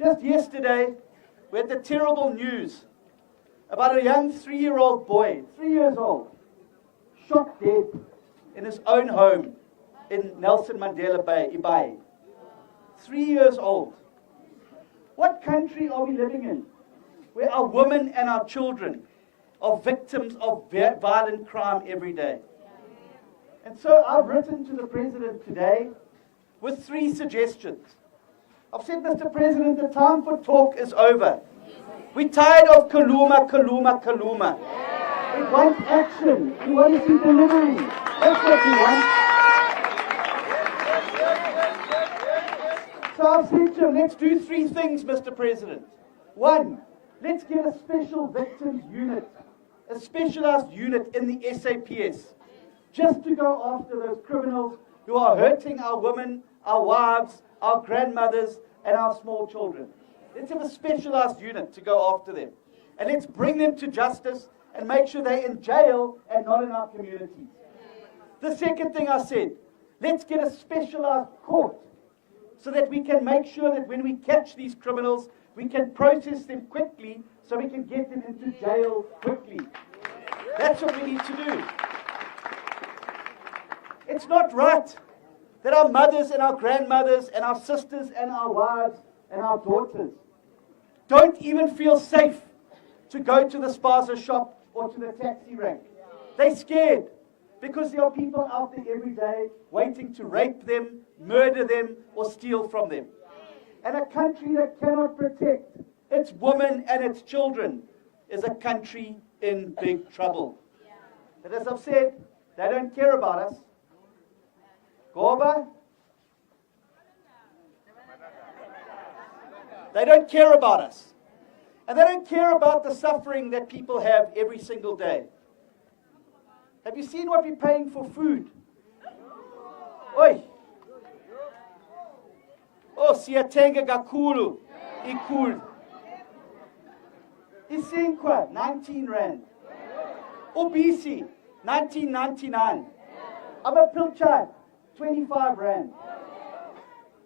Just yesterday, we had the terrible news about a young 3-year-old boy, 3 years old, shot dead in his own home in Nelson Mandela Bay, Ibai. 3 years old. What country are we living in where our women and our children are victims of violent crime every day? And so I've written to the President today with 3 suggestions. I've said, Mr. President, the time for talk is over. We're tired of Kaluma, Kaluma, Kaluma. We want action. We want to see delivery. That's what we want. So I've said to him, let's do 3 things, Mr. President. 1, let's get a special victims unit, a specialized unit in the SAPS, just to go after those criminals who are hurting our women, our wives, our grandmothers, and our small children. Let's have a specialized unit to go after them. And let's bring them to justice and make sure they're in jail and not in our communities. The second thing I said, let's get a specialized court so that we can make sure that when we catch these criminals, we can process them quickly so we can get them into jail quickly. That's what we need to do. It's not right that our mothers and our grandmothers and our sisters and our wives and our daughters don't even feel safe to go to the spaza shop or to the taxi rank. They're scared because there are people out there every day waiting to rape them, murder them, or steal from them. And a country that cannot protect its women and its children is a country in big trouble. But as I've said, they don't care about us. Goba? They don't care about us. And they don't care about the suffering that people have every single day. Have you seen what we're paying for food? Oi! Oh, siyatenga kakhulu, ikhulu. Isinkwa, 19 rand. Ubisi, 19.99. Amapilchai, 25 rand.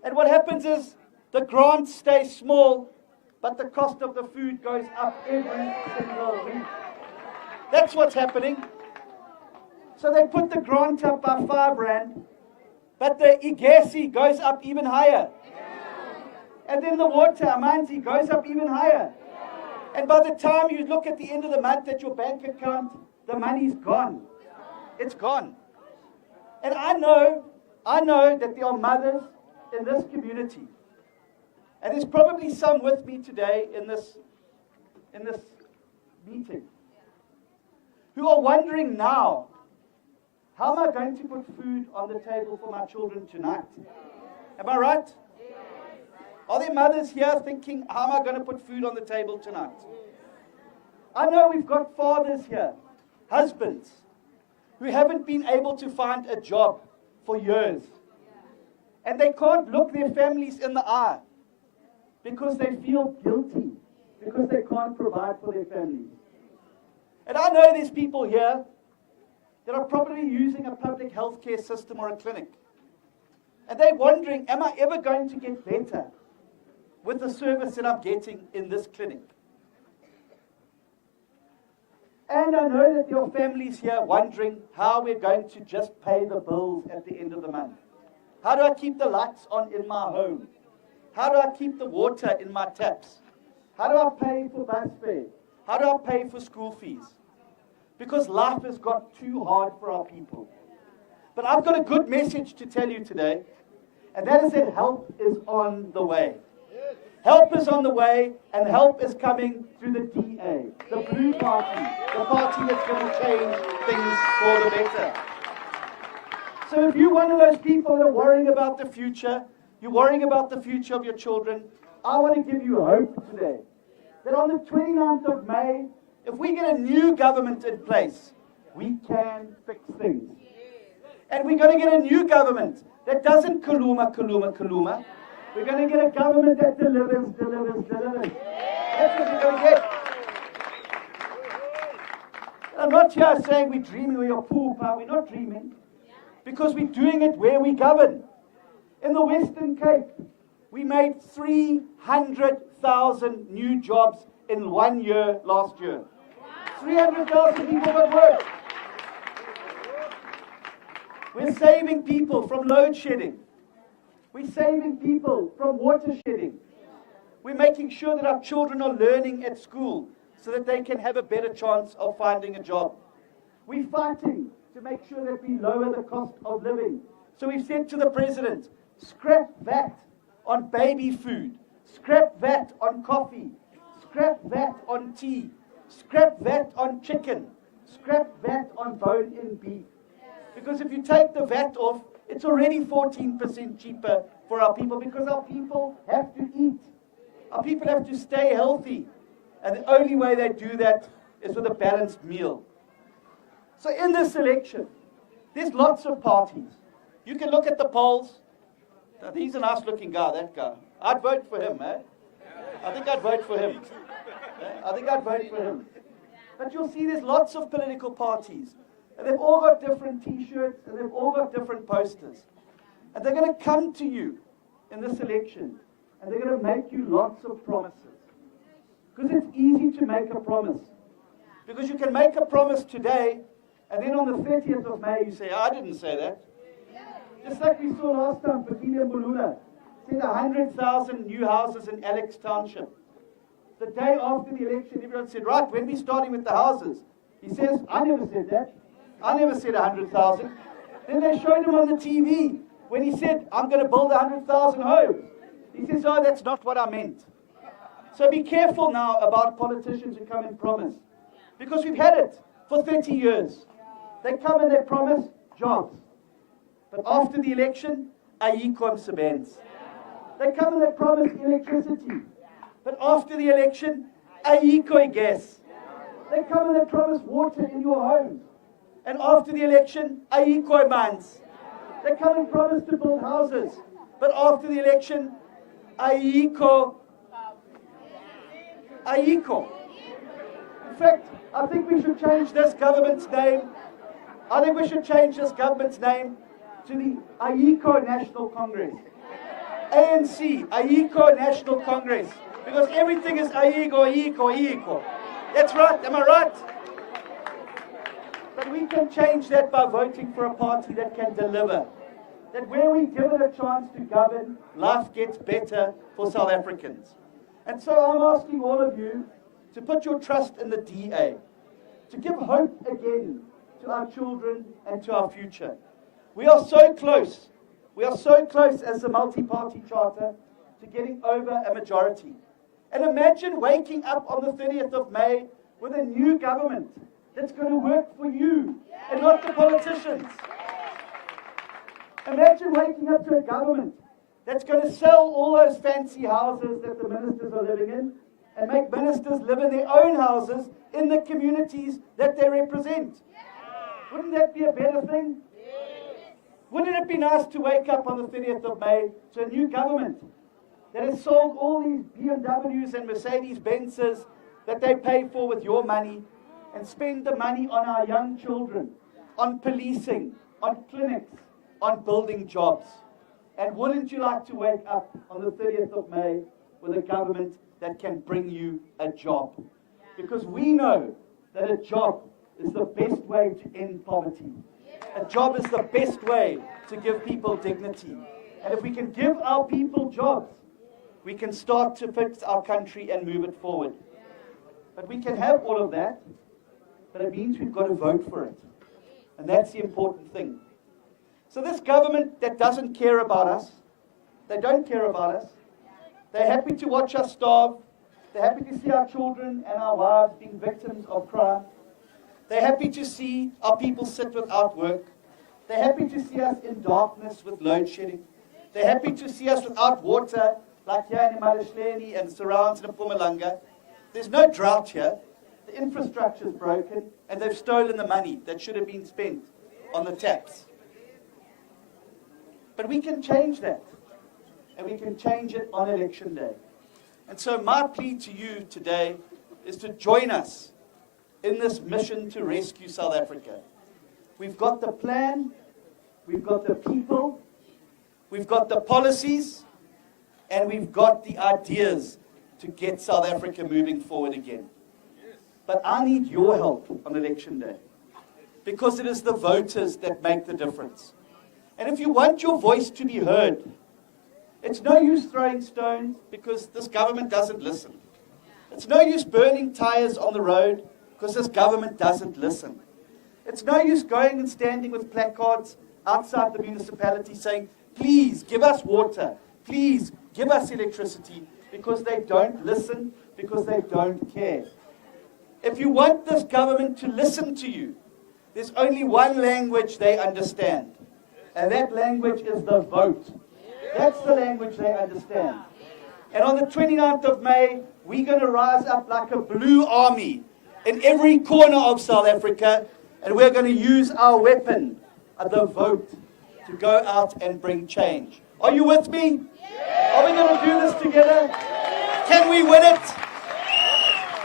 And what happens is the grant stays small, but the cost of the food goes up every single week. That's what's happening. So they put the grant up by 5 rand, but the igesi goes up even higher. And then the water, amanzi, goes up even higher. And by the time you look at the end of the month at your bank account, the money's gone. It's gone. And I know that there are mothers in this community, and there's probably some with me today in this meeting, who are wondering now, how am I going to put food on the table for my children tonight? Am I right? Are there mothers here thinking, how am I going to put food on the table tonight? I know we've got fathers here, husbands, who haven't been able to find a job for years. And they can't look their families in the eye because they feel guilty, because they can't provide for their families. And I know there's people here that are probably using a public healthcare system or a clinic. And they're wondering, am I ever going to get better with the service that I'm getting in this clinic? And I know that there are families here wondering how we're going to just pay the bills at the end of the month. How do I keep the lights on in my home? How do I keep the water in my taps? How do I pay for bus fare? How do I pay for school fees? Because life has got too hard for our people. But I've got a good message to tell you today, and that is that help is on the way. Help is on the way, and help is coming through the DA, the Blue Party, the party that's going to change things for the better. So if you're one of those people that are worrying about the future, you're worrying about the future of your children, I want to give you hope today. That on the 29th of May, if we get a new government in place, we can fix things. And we're going to get a new government that doesn't kaluma, kaluma, kaluma. We're going to get a government that delivers, delivers, delivers. That's what we're going to get. I'm not here saying we're dreaming or you're poor, we're not dreaming. Because we're doing it where we govern. In the Western Cape, We made 300,000 new jobs in 1 year last year. 300,000 people got work. We're saving people from load shedding. We're saving people from water shedding. We're making sure that our children are learning at school so that they can have a better chance of finding a job. We're fighting to make sure that we lower the cost of living. So we've said to the President, scrap VAT on baby food, scrap VAT on coffee, scrap VAT on tea, scrap VAT on chicken, scrap VAT on bone-in beef. Because if you take the VAT off, it's already 14% cheaper for our people because our people have to eat. Our people have to stay healthy. And the only way they do that is with a balanced meal. So in this election, there's lots of parties. You can look at the polls. He's a nice-looking guy, that guy. I'd vote for him, eh? I think I'd vote for him. I think I'd vote for him. But you'll see there's lots of political parties. And they've all got different T-shirts, and they've all got different posters. And they're going to come to you in this election, and they're going to make you lots of promises. Because it's easy to make a promise. Because you can make a promise today, and then on the 30th of May, you say, I didn't say that. Just like we saw last time, Pakilia Mbulula said 100,000 new houses in Alex Township. The day after the election, everyone said, right, when are we starting with the houses? He says, I never said that. I never said 100,000. Then they showed him on the TV when he said, I'm going to build 100,000 homes. He says, oh, that's not what I meant. So be careful now about politicians who come and promise. Because we've had it for 30 years. They come and they promise jobs. But after the election, ayikho msebenzi. They come and they promise electricity. But after the election, ayikho gas. They come and they promise water in your homes. And after the election, ayikho mans. They come and promise to build houses. But after the election, ayikho. In fact, I think we should change this government's name. I think we should change this government's name to the Ayikho National Congress. ANC, Ayikho National Congress. Because everything is Ayikho. That's right, am I right? But we can change that by voting for a party that can deliver. That where we give it a chance to govern, life gets better for South Africans. And so I'm asking all of you to put your trust in the DA, to give hope again to our children and to our future. We are so close as a multi-party charter to getting over a majority. And imagine waking up on the 30th of May with a new government that's going to work for you and not the politicians. Imagine waking up to a government that's going to sell all those fancy houses that the ministers are living in and make ministers live in their own houses in the communities that they represent. Wouldn't that be a better thing? Wouldn't it be nice to wake up on the 30th of May to a new government that has sold all these BMWs and Mercedes-Benzes that they pay for with your money and spend the money on our young children, on policing, on clinics, on building jobs? And wouldn't you like to wake up on the 30th of May with a government that can bring you a job? Because we know that a job is the best way to end poverty. A job is the best way to give people dignity. And if we can give our people jobs, we can start to fix our country and move it forward. But we can have all of that, but it means we've got to vote for it. And that's the important thing. So this government that doesn't care about us, they don't care about us. They're happy to watch us starve. They're happy to see our children and our wives being victims of crime. They're happy to see our people sit without work. They're happy to see us in darkness with load shedding. They're happy to see us without water, like here in Malisheni and surrounds in MPUMALANGA. There's no drought here. The infrastructure is broken, and they've stolen the money that should have been spent on the taps. But we can change that, and we can change it on election day. And so my plea to you today is to join us in this mission to rescue South Africa. We've got the plan, we've got the people, we've got the policies, and we've got the ideas to get South Africa moving forward again. But I need your help on election day, because it is the voters that make the difference. And if you want your voice to be heard, it's no use throwing stones, because this government doesn't listen. It's no use burning tires on the road, because this government doesn't listen. It's no use going and standing with placards outside the municipality saying, please give us water, please give us electricity, because they don't listen, because they don't care. If you want this government to listen to you, there's only one language they understand, and that language is the vote. That's the language they understand. And on the 29th of May, we're going to rise up like a blue army in every corner of South Africa, and we're going to use our weapon, the vote, to go out and bring change. Are you with me? Are we going to do this together? Can we win it?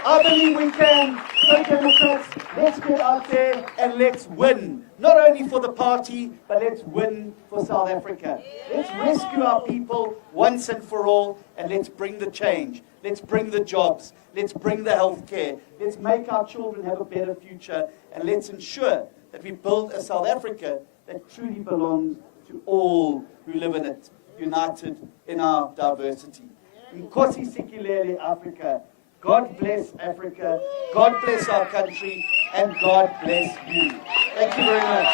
I believe we can. So Democrats, let's get out there and let's win. Not only for the party, but let's win for South Africa. Let's rescue our people once and for all, and let's bring the change. Let's bring the jobs. Let's bring the health care. Let's make our children have a better future, and let's ensure that we build a South Africa that truly belongs to all who live in it, united in our diversity. Nkosi Sikelele, Africa. God bless Africa, God bless our country, and God bless you. Thank you very much.